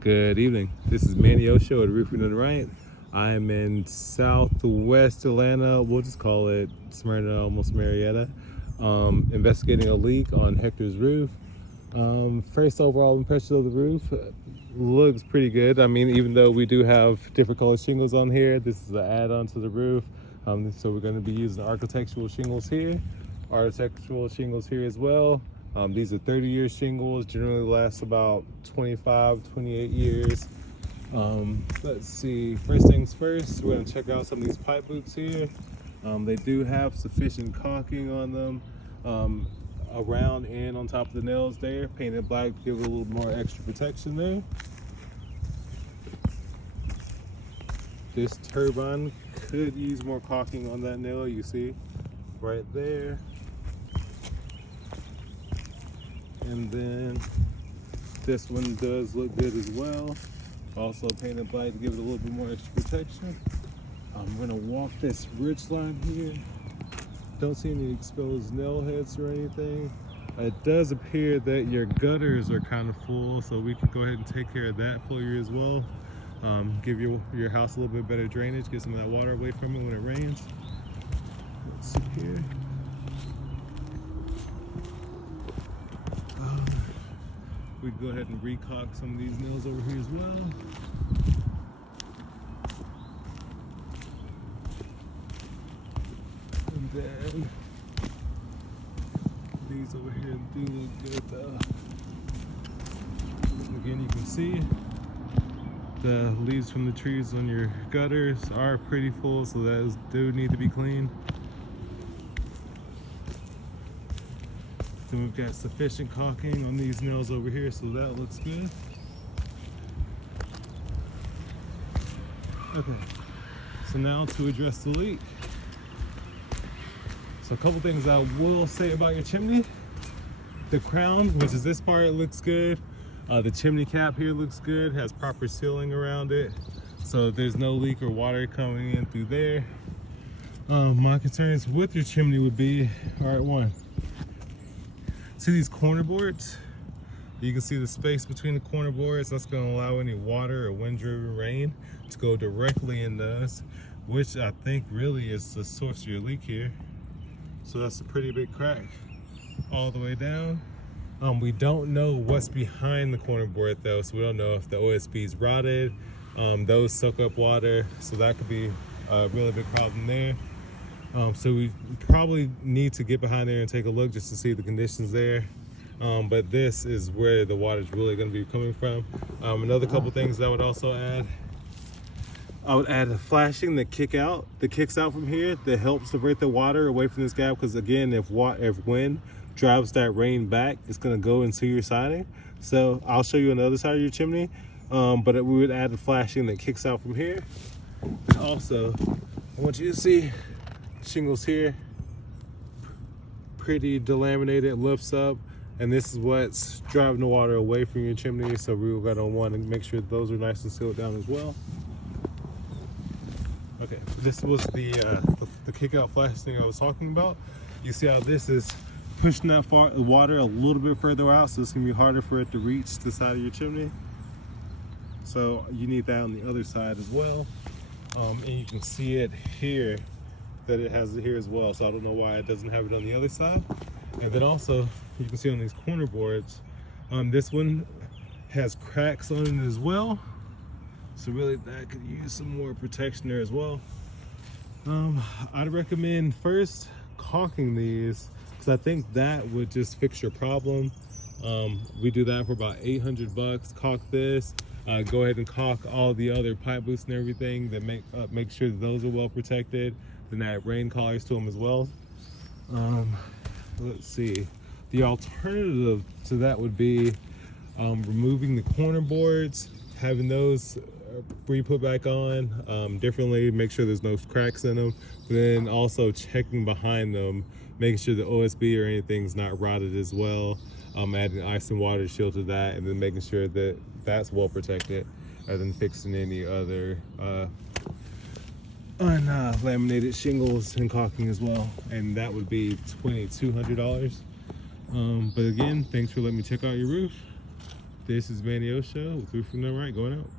Good evening. This is Manny Osho at Roofing and Right. I'm in southwest Atlanta. We'll just call it Smyrna, almost Marietta. Investigating a leak on Hector's roof. First overall impression of the roof looks pretty good. I mean, even though we do have different color shingles on here, this is an add-on to the roof. So we're going to be using architectural shingles here as well. These are 30-year shingles, generally last about 25, 28 years. Let's see, first things first, we're gonna check out some of these pipe boots here. They do have sufficient caulking on them, around and on top of the nails there. Painted black to give it a little more extra protection there. This turbine could use more caulking on that nail, you see, right there. And then this one does look good as well. Also painted black to give it a little bit more extra protection. I'm gonna walk this ridge line here. Don't see any exposed nail heads or anything. It does appear that your gutters are kind of full, so we can go ahead and take care of that for you as well. Give your house a little bit better drainage, get some of that water away from it when it rains. Let's see here. We can go ahead and recaulk some of these nails over here as well. And then these over here do look good though. Again, you can see the leaves from the trees on your gutters are pretty full, so those do need to be cleaned. Then we've got sufficient caulking on these nails over here, so that looks good. Okay, so now to address the leak. So a couple things I will say about your chimney. The crown, which is this part, looks good. The chimney cap here looks good, has proper sealing around it, so there's no leak or water coming in through there. My concerns with your chimney would be, all right, one, see these corner boards? You can see the space between the corner boards. That's going to allow any water or wind-driven rain to go directly in those, which I think really is the source of your leak here. So that's a pretty big crack all the way down. We don't know what's behind the corner board though, so we don't know if the OSB is rotted. Those soak up water, so that could be a really big problem there. So we probably need to get behind there and take a look just to see the conditions there. But this is where the water is really going to be coming from. Another couple things that I would also add. I would add a flashing that kicks out from here that helps divert the water away from this gap, because again, if wind drives that rain back, it's going to go into your siding. So I'll show you on the other side of your chimney, but we would add a flashing that kicks out from here. And also, I want you to see shingles here, pretty delaminated, lifts up, and this is what's driving the water away from your chimney, so we're going to want to make sure those are nice and sealed down as well. Okay, this was the kick out flash thing I was talking about. You see how this is pushing that water a little bit further out, so it's gonna be harder for it to reach the side of your chimney. So you need that on the other side as well. And you can see it here, that it has it here as well. So I don't know why it doesn't have it on the other side. And then also, you can see on these corner boards, this one has cracks on it as well. So really that could use some more protection there as well. I'd recommend first caulking these, because I think that would just fix your problem. We do that for about 800 bucks. Caulk this, go ahead and caulk all the other pipe boots and everything that make sure that those are well protected. Then add rain collars to them as well. Let's see, the alternative to that would be removing the corner boards, having those re-put back on differently, make sure there's no cracks in them, but then also checking behind them, making sure the OSB or anything's not rotted as well, adding ice and water shield to that, and then making sure that that's well protected, and then fixing any other unlaminated shingles and caulking as well, and that would be $2,200. But again, thanks for letting me check out your roof. This is Manny Osho with Through From the Right going out.